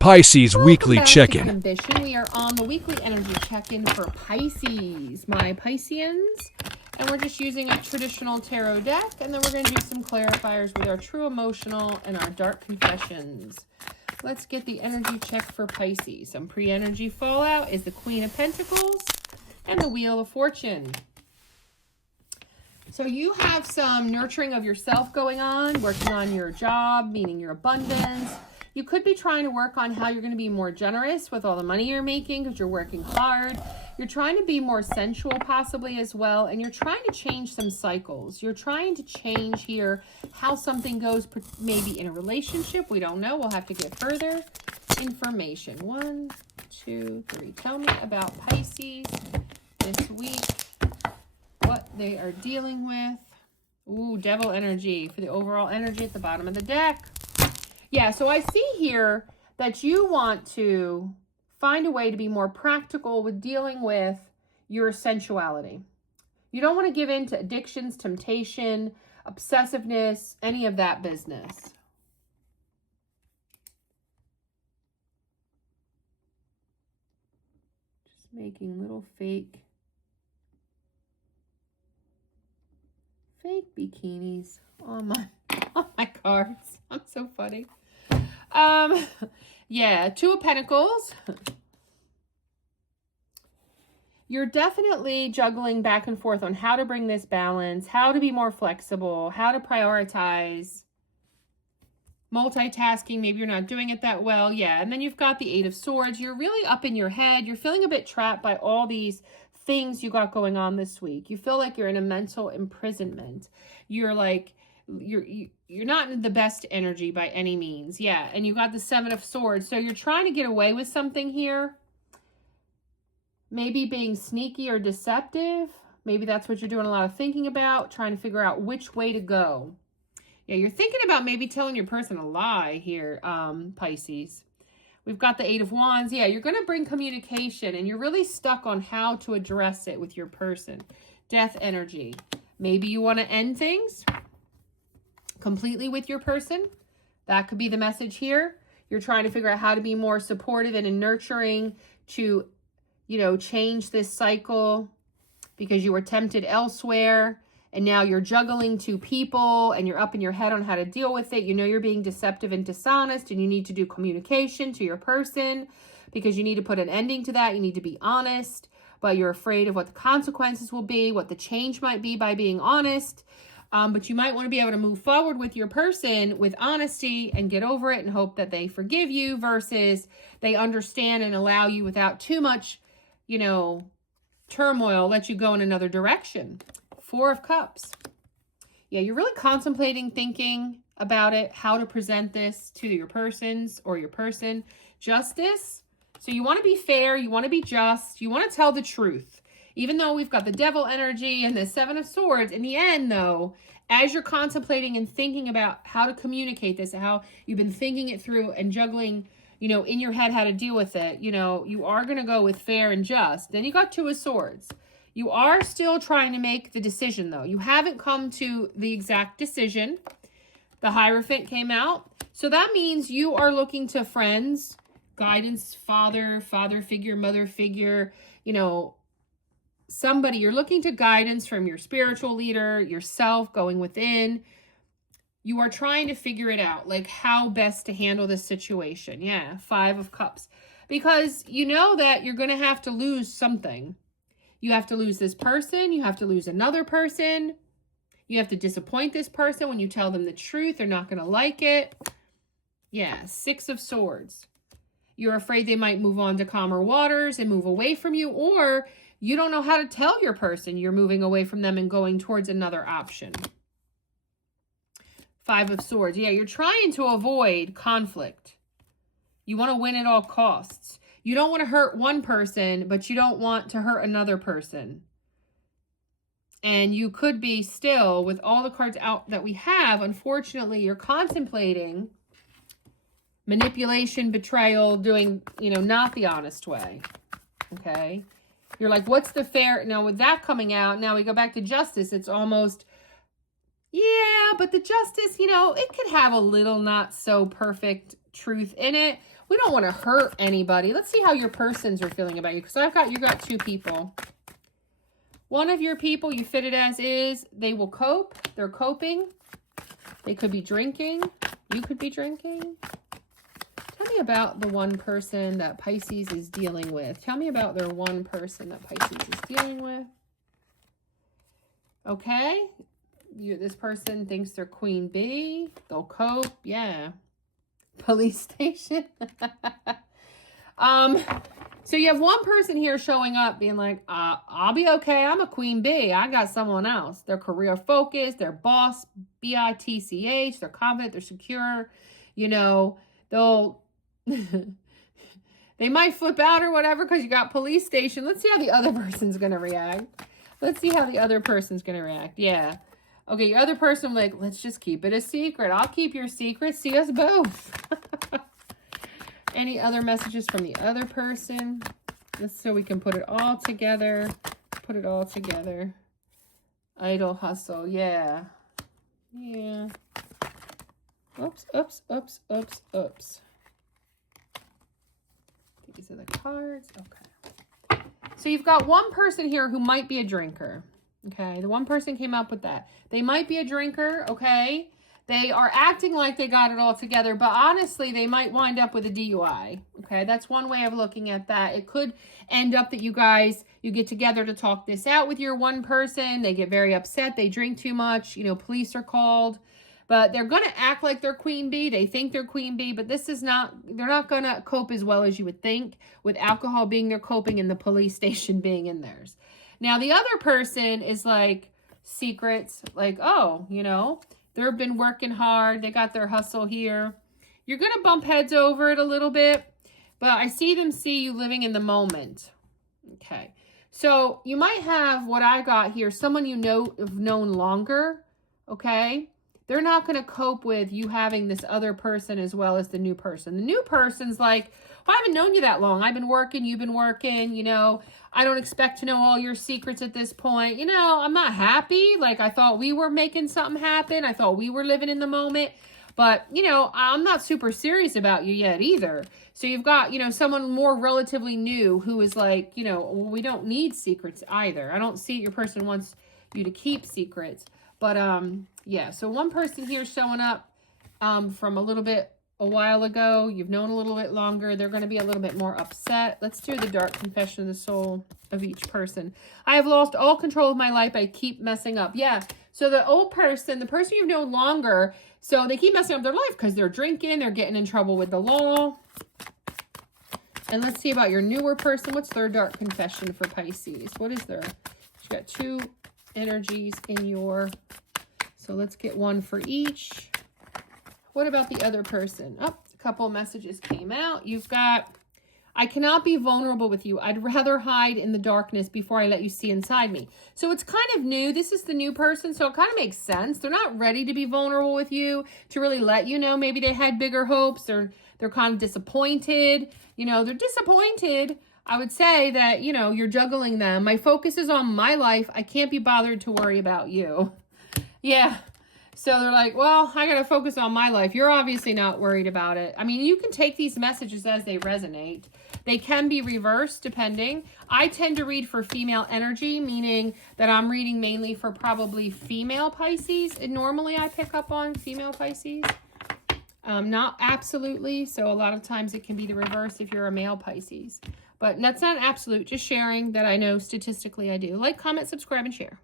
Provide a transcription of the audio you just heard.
Pisces Weekly Welcome back Check-In. to Kimbition. We are on the weekly energy check-in for Pisces, my Pisceans. And we're just using a traditional tarot deck. And then we're going to do some clarifiers with our true emotional and our dark confessions. Let's get the energy check for Pisces. Some pre-energy fallout is the Queen of Pentacles and the Wheel of Fortune. So you have some nurturing of yourself going on, working on your job, meaning your abundance. You could be trying to work on how you're going to be more generous with all the money you're making because you're working hard. You're trying to be more sensual possibly as well. And you're trying to change some cycles. You're trying to change here how something goes maybe in a relationship. We don't know. We'll have to get further information. 1, 2, 3. Tell me about Pisces this week. What they are dealing with. Ooh, devil energy for the overall energy at the bottom of the deck. Yeah, so I see here that you want to find a way to be more practical with dealing with your sensuality. You don't want to give in to addictions, temptation, obsessiveness, any of that business. Just making little fake bikinis on my cards. I'm so funny. Yeah, Two of Pentacles. You're definitely juggling back and forth on how to bring this balance, how to be more flexible, how to prioritize. Multitasking, maybe you're not doing it that well. Yeah, and then you've got the Eight of Swords. You're really up in your head. You're feeling a bit trapped by all these things you got going on this week. You feel like you're in a mental imprisonment. You're like, you're not in the best energy by any means. Yeah, and you got the Seven of Swords. So you're trying to get away with something here. Maybe being sneaky or deceptive. Maybe that's what you're doing a lot of thinking about, trying to figure out which way to go. Yeah, you're thinking about maybe telling your person a lie here, Pisces. We've got the Eight of Wands. Yeah, you're going to bring communication, and you're really stuck on how to address it with your person. Death energy. Maybe you want to end things completely with your person. That could be the message here. You're trying to figure out how to be more supportive and nurturing to, change this cycle because you were tempted elsewhere. And now you're juggling two people and you're up in your head on how to deal with it. You know you're being deceptive and dishonest, and you need to do communication to your person because you need to put an ending to that. You need to be honest, but you're afraid of what the consequences will be, what the change might be by being honest. But you might want to be able to move forward with your person with honesty and get over it and hope that they forgive you versus they understand and allow you without too much, turmoil, let you go in another direction. Four of Cups. Yeah, you're really contemplating, thinking about it, how to present this to your persons or your person. Justice. So you want to be fair. You want to be just. You want to tell the truth. Even though we've got the devil energy and the Seven of Swords, in the end, though, as you're contemplating and thinking about how to communicate this, how you've been thinking it through and juggling, in your head how to deal with it, you are going to go with fair and just. Then you got Two of Swords. You are still trying to make the decision, though. You haven't come to the exact decision. The Hierophant came out. So that means you are looking to friends, guidance, father figure, mother figure, somebody. You're looking to guidance from your spiritual leader, yourself, going within. You are trying to figure it out, like how best to handle this situation. Yeah, Five of Cups. Because you know that you're going to have to lose something. You have to lose this person. You have to lose another person. You have to disappoint this person when you tell them the truth. They're not going to like it. Yeah, Six of Swords. You're afraid they might move on to calmer waters and move away from you, or you don't know how to tell your person you're moving away from them and going towards another option. Five of Swords. Yeah, you're trying to avoid conflict. You want to win at all costs. You don't want to hurt one person, but you don't want to hurt another person. And you could be still, with all the cards out that we have, unfortunately, you're contemplating manipulation, betrayal, doing, not the honest way. Okay? You're like, what's the fair? Now, with that coming out, now we go back to justice. It's almost, yeah, but the justice, it could have a little not so perfect truth in it. We don't want to hurt anybody. Let's see how your persons are feeling about you. Because you got two people. One of your people, you fit it as is. They will cope. They're coping. They could be drinking. You could be drinking. Tell me about the one person that Pisces is dealing with. Tell me about their one person that Pisces is dealing with. Okay. This person thinks they're queen bee. They'll cope. Yeah. Police station. So you have one person here showing up being like, I'll be okay. I'm a queen bee. I got someone else. They're career focused. They're boss, B-I-T-C-H. They're confident. They're secure. You know, they'll, they might flip out or whatever because you got police station. Let's see how the other person's going to react. Let's see how the other person's going to react. Yeah. Okay, your other person, like, let's just keep it a secret. I'll keep your secret. See us both. Any other messages from the other person? Just so we can put it all together. Put it all together. Idle hustle. Yeah. Yeah. Oops, oops, oops, oops, oops. These are the cards. Okay. So you've got one person here who might be a drinker. Okay, the one person came up with that. They might be a drinker, okay? They are acting like they got it all together, but honestly, they might wind up with a DUI, okay? That's one way of looking at that. It could end up that you get together to talk this out with your one person. They get very upset. They drink too much. You know, police are called. But they're going to act like they're queen bee. They think they're queen bee, but they're not going to cope as well as you would think with alcohol being their coping and the police station being in theirs. Now, the other person is like secrets, like, oh, you know, they've been working hard. They got their hustle here. You're going to bump heads over it a little bit, but I see you living in the moment. Okay. So you might have what I got here, someone you know have known longer. Okay. They're not going to cope with you having this other person as well as the new person. The new person's like, well, I haven't known you that long. I've been working. You've been working. You know, I don't expect to know all your secrets at this point. You know, I'm not happy. Like, I thought we were making something happen. I thought we were living in the moment. But, you know, I'm not super serious about you yet either. So you've got, you know, someone more relatively new who is like, you know, we don't need secrets either. I don't see your person wants you to keep secrets. But, yeah, so one person here showing up from a while ago. You've known a little bit longer. They're going to be a little bit more upset. Let's do the dark confession of the soul of each person. I have lost all control of my life. I keep messing up. Yeah, so the old person, the person you've known longer, so they keep messing up their life because they're drinking. They're getting in trouble with the law. And let's see about your newer person. What's their dark confession for Pisces? What is their... You got two energies in your... So let's get one for each. What about the other person? Oh, a couple of messages came out. You've got, I cannot be vulnerable with you. I'd rather hide in the darkness before I let you see inside me. So it's kind of new. This is the new person. So it kind of makes sense. They're not ready to be vulnerable with you, to really let you know. Maybe they had bigger hopes, or they're kind of disappointed. You know, they're disappointed. I would say that, you know, you're juggling them. My focus is on my life. I can't be bothered to worry about you. Yeah. So they're like, well, I got to focus on my life. You're obviously not worried about it. I mean, you can take these messages as they resonate. They can be reversed depending. I tend to read for female energy, meaning that I'm reading mainly for probably female Pisces. And normally I pick up on female Pisces. Not absolutely. So a lot of times it can be the reverse if you're a male Pisces. But that's not absolute, just sharing that I know statistically I do. Like, comment, subscribe, and share.